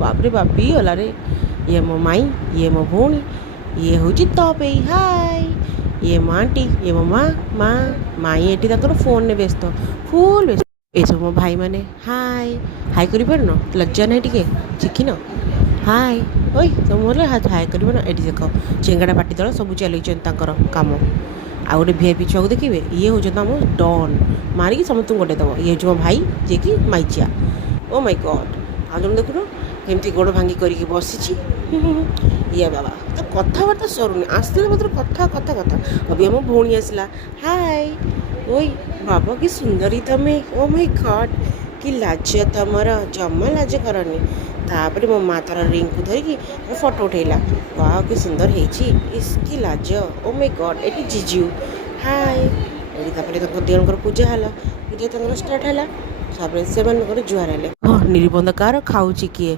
बापरे बाप पी गला रे। ये मो माई, ये मो भौणी, ये हूँ तो पे हाय, ये मो आंटी, ये मो माँ माँ माई एटी ताकर फोन ने व्यस्त फुल व्यस्त। ये सब मो भाई माने हाय हाय करि पारन लज्जा नहीं टिके शिखिन हाय ओई तुम मोर हाय कर एटी देख चेंगाड़ा पाटी दल सब चल कम आ गोटे भिआईपी छुआ को देखिए ये हूँ आम डन मारिकी समस्त गोटे दब ये हूँ मो भाई जी कि माइचिया ओ माय गॉड आ जन देखुन केमती गोड़ भांगी करके बसी ये बाबा तो कथबार्ता सरुनी आसते मात्र कथा कथा कथा अभी आम भौणी आसला हाय ओई बाबा कि सुंदरी तमें ओ माय गॉड कि लाज तुमर जमा लाज करनी तापर मो माँ तार रिंग को धरिकी फोटो उठेला वाह कि सुंदर इसकी लाज ओ माय गॉड एटी जीजू हाय एटी तापर दिजणकर पूजा है पूजा स्टार्ट है जुआर हेले हाँ निबंध कार खाऊची किए